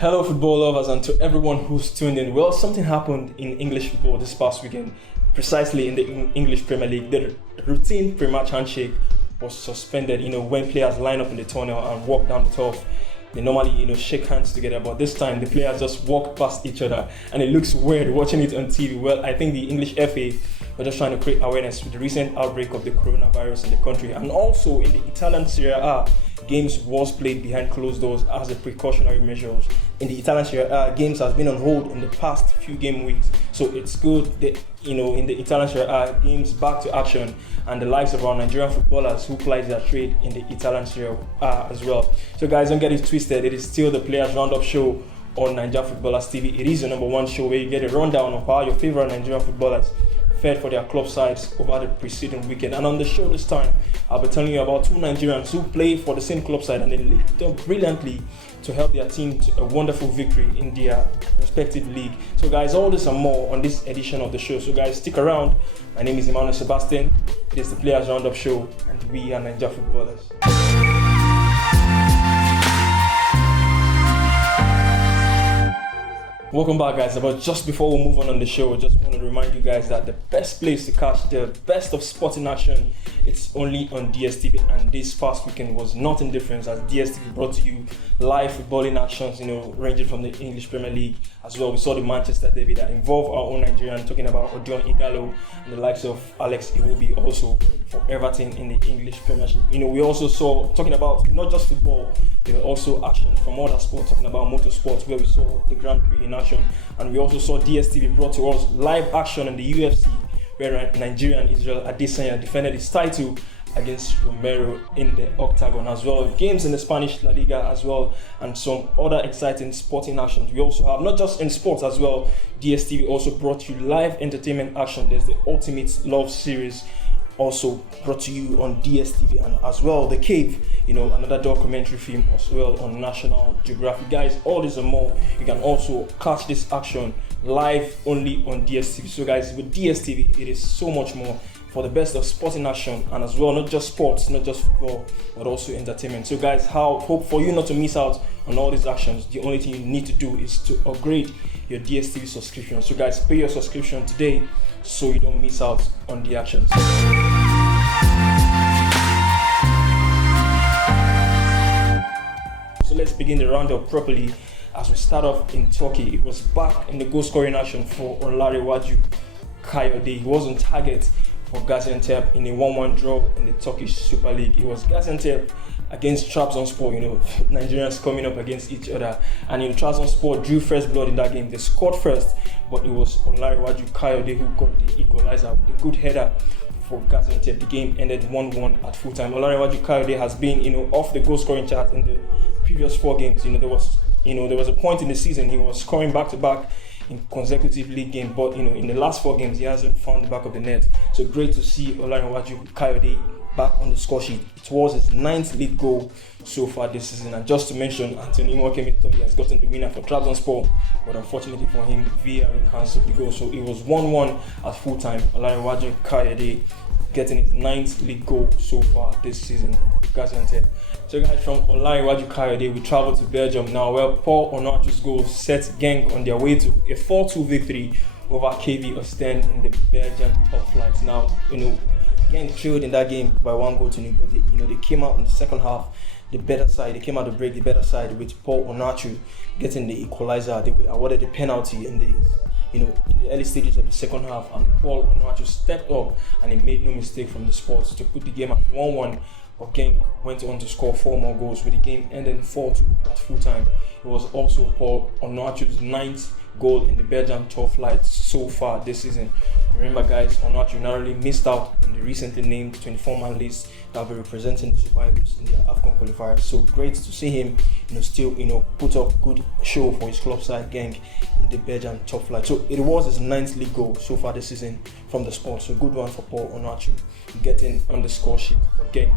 Hello, football lovers, and to everyone who's tuned in. Well, something happened in English football this past weekend, precisely in the English Premier League. The routine pre-match handshake was suspended. When players line up in the tunnel and walk down the turf, they normally, shake hands together. But this time, the players just walk past each other, and it looks weird watching it on TV. Well, I think the English FA were just trying to create awareness with the recent outbreak of the coronavirus in the country, and also in the Italian Serie A. Games was played behind closed doors as a precautionary measures. In the Italian Serie A, games has been on hold in the past few game weeks, so it's good that in the Italian Serie A, games back to action, and the likes of our Nigerian footballers who ply their trade in the Italian Serie A as well. So guys, don't get it twisted. It is still the Players Roundup show on Nigeria Footballers TV. It is your number one show where you get a rundown of how your favorite Nigerian footballers fared for their club sides over the preceding weekend. And on the show this time, I'll be telling you about two Nigerians who play for the same club side and they linked up brilliantly to help their team to a wonderful victory in their respective league. So guys, all this and more on this edition of the show. So guys, stick around. My name is Emmanuel Sebastian. It is the Players Roundup show and we are Nigeria Footballers. Welcome back, guys. But just before we move on the show, I just want to remind you guys that the best place to catch the best of sporting action, it's only on DSTV, and this past weekend was not indifferent as DSTV brought to you live footballing actions, ranging from the English Premier League as well. We saw the Manchester derby that involved our own Nigerian, talking about Odion Igalo and the likes of Alex Iwobi also for Everton in the English Premiership. We also saw, talking about not just football, there were also actions from other sports, talking about motorsports, where we saw the Grand Prix in action, and we also saw DSTV brought to us live action in the UFC, where Nigerian Israel Adesanya defended his title against Romero in the octagon as well. Games in the Spanish La Liga as well, and some other exciting sporting actions. We also have, not just in sports as well, DSTV also brought you live entertainment action. There's the Ultimate Love series also brought to you on DSTV, and as well The Cave, another documentary film as well on National Geographic. Guys, all this and more, you can also catch this action live only on DSTV. So guys, with DSTV, it is so much more for the best of sporting action, and as well, not just sports, not just football, but also entertainment. So guys, hope for you not to miss out on all these actions. The only thing you need to do is to upgrade your DSTV subscription. So guys, pay your subscription today so you don't miss out on the actions. So let's begin the roundup properly. As we start off in Turkey, it was back in the goal scoring action for Olarewaju Kayode. He was on target for Gaziantep in a 1-1 draw in the Turkish Super League. It was Gaziantep against Trabzonspor, Nigerians coming up against each other, and Trabzonspor drew first blood in that game. They scored first, but it was Olarewaju Kayode who got the equalizer with a good header for Gaziantep. The game ended 1-1 at full time. Olarewaju Kayode has been, off the goal scoring chart in the previous 4 games. There was a point in the season he was scoring back to back in consecutive league game, but in the last 4 games he hasn't found the back of the net. So great to see Olarewaju Kayode back on the score sheet. It was his 9th league goal so far this season, and just to mention, Anthony Nwakemi has gotten the winner for Trabzonspor, but unfortunately for him, VAR cancelled the goal, so it was 1-1 at full time. Olarewaju Kayode getting his 9th league goal so far this season. Gaziantep. So guys, from Olarewaju Kayode, we travel to Belgium now, where Paul Onuachu's goal set Genk on their way to a 4-2 victory over KV Ostend in the Belgian top flight. Now, Genk trailed in that game by 1-0, but they came out in the second half the better side. They came out to break the better side with Paul Onuachu getting the equalizer. They were awarded the penalty in the early stages of the second half, and Paul Onuachu stepped up and he made no mistake from the spot to put the game at 1-1. But Genk went on to score 4 more goals, with the game ending 4-2 at full time. It was also Paul Onuachu's 9th goal in the Belgian top flight so far this season. Remember guys, Onuachu narrowly missed out on the recently named 24-man list that will be representing the Super Eagles in their AFCON qualifiers. So great to see him, still, put up good show for his club side Genk in the Belgian top flight. So it was his 9th league goal so far this season from the spot. So good one for Paul Onuachu getting on the score sheet for Genk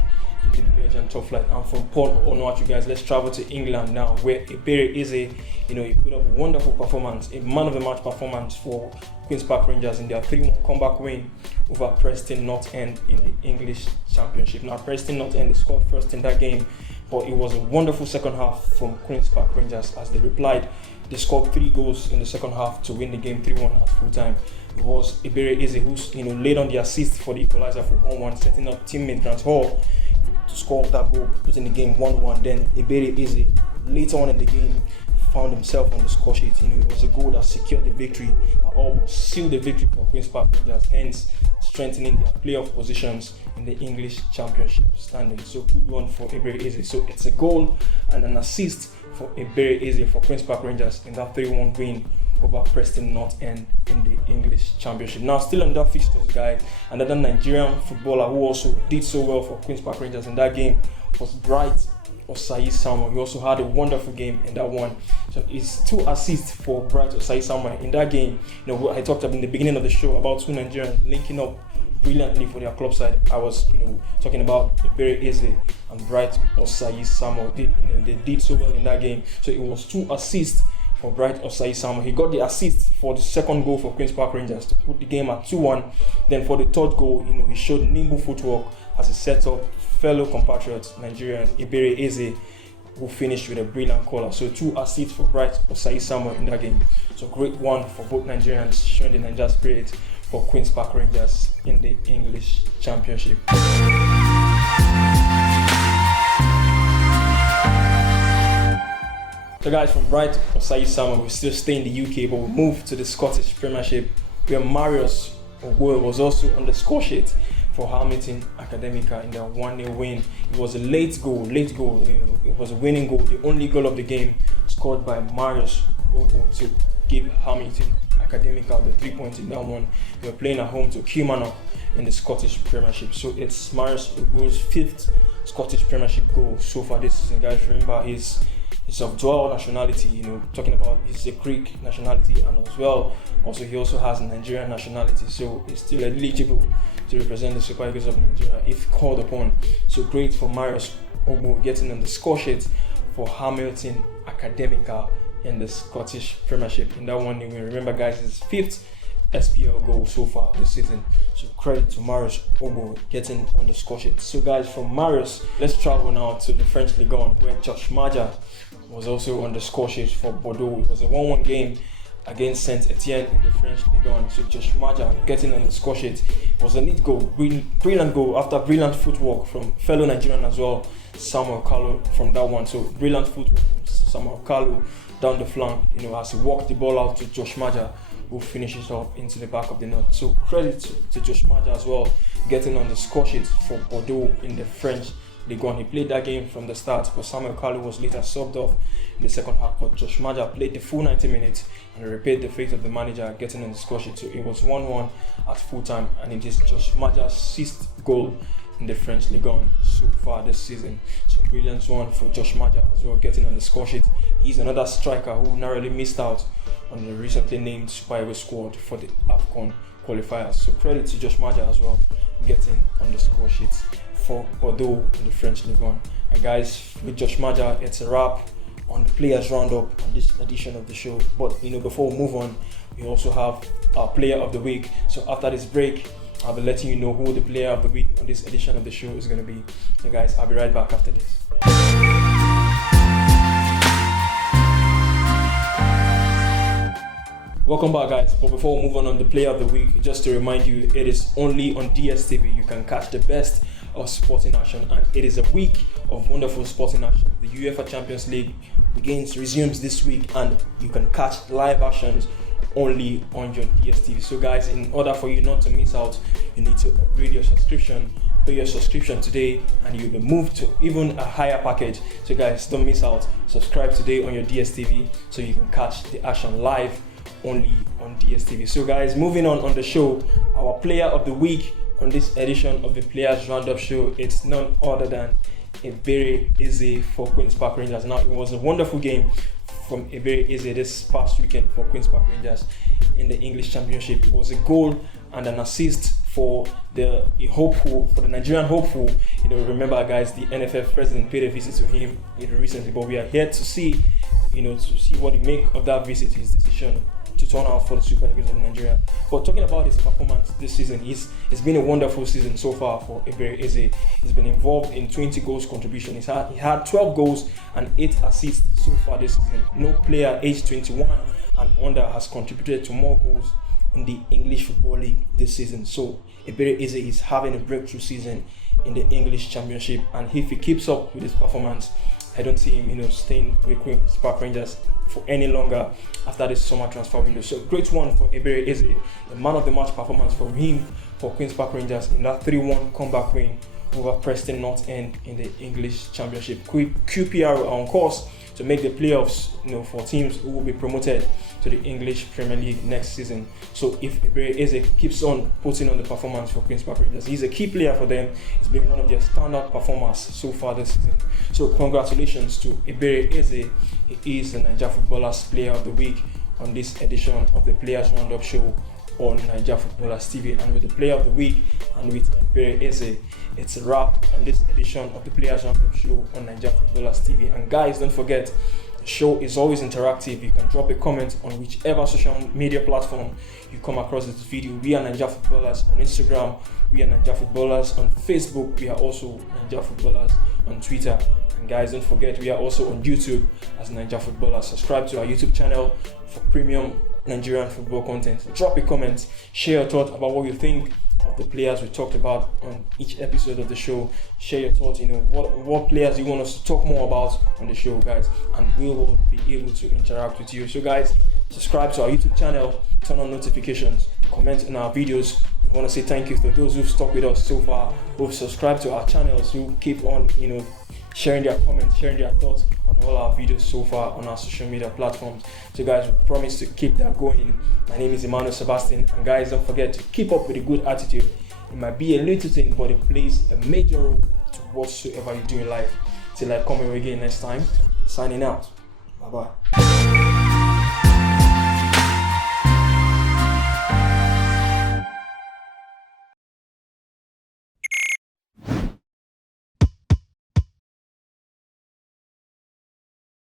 in the Belgian top flight. And from Paul Onuachu, guys, let's travel to England now, where Ebere Eze, he put up a wonderful performance, a man of the match performance for Queen's Park Rangers in their 3-1 comeback win over Preston North End in the English Championship. Now, Preston North End scored first in that game, but it was a wonderful second half from Queen's Park Rangers as they replied. They scored 3 goals in the second half to win the game 3-1 at full time. It was Ibere Eze who laid on the assist for the equalizer for 1-1, setting up teammate Grant Hall to score that goal, putting the game 1-1. Then Ibere Eze later on in the game found himself on the score sheet. It was a goal that secured the victory, that almost sealed the victory for Queen's Park Rangers, hence strengthening their playoff positions in the English Championship standing. So good one for Ibere Eze. So it's a goal and an assist for Ibere Eze for Queen's Park Rangers in that 3-1 win over Preston North End in the English Championship. Now, still on that fixtures, guys, another Nigerian footballer who also did so well for Queen's Park Rangers in that game was Bright Osayi Samuel. He also had a wonderful game in that one. So it's 2 assists for Bright Osayi Samuel in that game. I talked about in the beginning of the show about 2 Nigerians linking up brilliantly for their club side. I was talking about Ibere Eze and Bright Osayi Samuel. They did so well in that game. So it was 2 assists for Bright Osayi Samuel. He got the assist for the second goal for Queen's Park Rangers to put the game at 2-1. Then for the third goal, he showed nimble footwork as he set up fellow compatriot Nigerian Ibere Eze, who finished with a brilliant caller. So 2 assists for Bright Osayi Samuel in that game. So great one for both Nigerians, showing the Niger spirit for Queen's Park Rangers in the English Championship. So guys, from Bright Osayi Samuel, we still stay in the UK, but we move to the Scottish Premiership, where Marius Ogwell was also on the score sheet for Hamilton Academica in their 1-0 win. It was a late goal. It was a winning goal, the only goal of the game, scored by Marius Ogwell to give Hamilton Academica the 3 points in that one. They were playing at home to Kilmarnock in the Scottish Premiership. So it's Marius Ogwell's 5th Scottish Premiership goal so far this season. Guys, remember he's of dual nationality, talking about he's a Greek nationality, and as well, he also has a Nigerian nationality, so he's still eligible to represent the Super Eagles of Nigeria if called upon. So great for Marius Ogwell getting on the score sheet for Hamilton Academica in the Scottish Premiership in that 1-0 win. Remember, guys, his 5th SPL goal so far this season. So credit to Marius Ogwell getting on the score sheet. So guys, from Marius, let's travel now to the French Ligue 1, where Josh Maja was also on the score sheet for Bordeaux. It was a 1-1 game against Saint Etienne in the French Ligue 1. So Josh Maja getting on the score sheet. It was a neat goal, brilliant goal after brilliant footwork from fellow Nigerian as well, Samuel Kalu from that one. So brilliant footwork from Samuel Kalu down the flank, as he walked the ball out to Josh Maja, who finishes off into the back of the net. So credit to Josh Maja as well, getting on the score sheet for Bordeaux in the French Ligue 1. He played that game from the start, but Samuel Kalu was later subbed off in the second half. But Josh Maja played the full 90 minutes and repaid the fate of the manager, getting on the score sheet. So it was 1-1 at full time, and it is Josh Maja's 6th goal in the French Ligue 1 so far this season. So brilliant one for Josh Maja as well, getting on the score sheet. He's another striker who narrowly missed out on the recently named Super Eagles squad for the AFCON qualifiers. So credit to Josh Maja as well, getting on the score sheet for Bordeaux in the French Ligue 1. And guys, with Josh Maja, it's a wrap on the players roundup on this edition of the show. But before we move on, we also have our player of the week. So after this break, I'll be letting you know who the player of the week on this edition of the show is going to be. So guys, I'll be right back after this. Welcome back, guys. But before we move on the player of the week, just to remind you, it is only on DSTV you can catch the best of sporting action, and it is a week of wonderful sporting action. The UEFA Champions League resumes this week, and you can catch live actions only on your DSTV. So guys, in order for you not to miss out, you need to upgrade your subscription. Pay your subscription today and you'll be moved to even a higher package. So guys, don't miss out. Subscribe today on your DSTV so you can catch the action live only on DSTV. So guys, moving on the show, our player of the week on this edition of the Players Roundup show, it's none other than Ibere Eze for Queen's Park Rangers. Now, it was a wonderful game from Ibere Eze this past weekend for Queen's Park Rangers in the English Championship. It was a goal and an assist for the Nigerian hopeful. Remember, guys, the NFF president paid a visit to him recently, but we are here to see, to see what he make of that visit, his decision to turn out for the Super Eagles of Nigeria. But talking about his performance this season, it's been a wonderful season so far for Ebere Eze. He's been involved in 20 goals contribution. He had 12 goals and 8 assists so far this season. No player aged 21 and under has contributed to more goals in the English Football League this season. So Ebere Eze is having a breakthrough season in the English Championship, and if he keeps up with his performance, I don't see him, staying with Queen's Park Rangers for any longer after this summer transfer window. So great one for Ebere Eze, the man of the match performance for him for Queen's Park Rangers in that 3-1 comeback win over Preston North End in the English Championship. QPR are on course to make the playoffs, for teams who will be promoted to the English Premier League next season. So if Ebere Eze keeps on putting on the performance for Queen's Park Rangers, he's a key player for them. He's been one of their standout performers so far this season. So congratulations to Ebere Eze. He is the Niger Footballers Player of the Week on this edition of the Players Roundup show on Niger Footballers TV. And with the Player of the Week and with Ebere Eze, it's a wrap on this edition of the Players Roundup show on Niger Footballers TV. And guys, don't forget, the show is always interactive. You can drop a comment on whichever social media platform you come across this video. We are Niger Footballers on Instagram. We are Niger Footballers on Facebook. We are also Niger Footballers on Twitter. And guys, don't forget, we are also on YouTube as Niger Footballers. Subscribe to our YouTube channel for premium Nigerian football content. Drop a comment, share your thoughts about what you think of the players we talked about on each episode of the show. Share your thoughts, what players you want us to talk more about on the show, guys, and we will be able to interact with you. So guys, subscribe to our YouTube channel, turn on notifications, comment on our videos. We want to say thank you to those who've stuck with us so far, who've subscribed to our channels, who keep on sharing their comments, sharing their thoughts on all our videos so far on our social media platforms. So guys, we promise to keep that going. My name is Emmanuel Sebastian, and guys, don't forget to keep up with a good attitude. It might be a little thing, but it plays a major role to whatsoever you do in life. Till I come here again next time, signing out. Bye bye.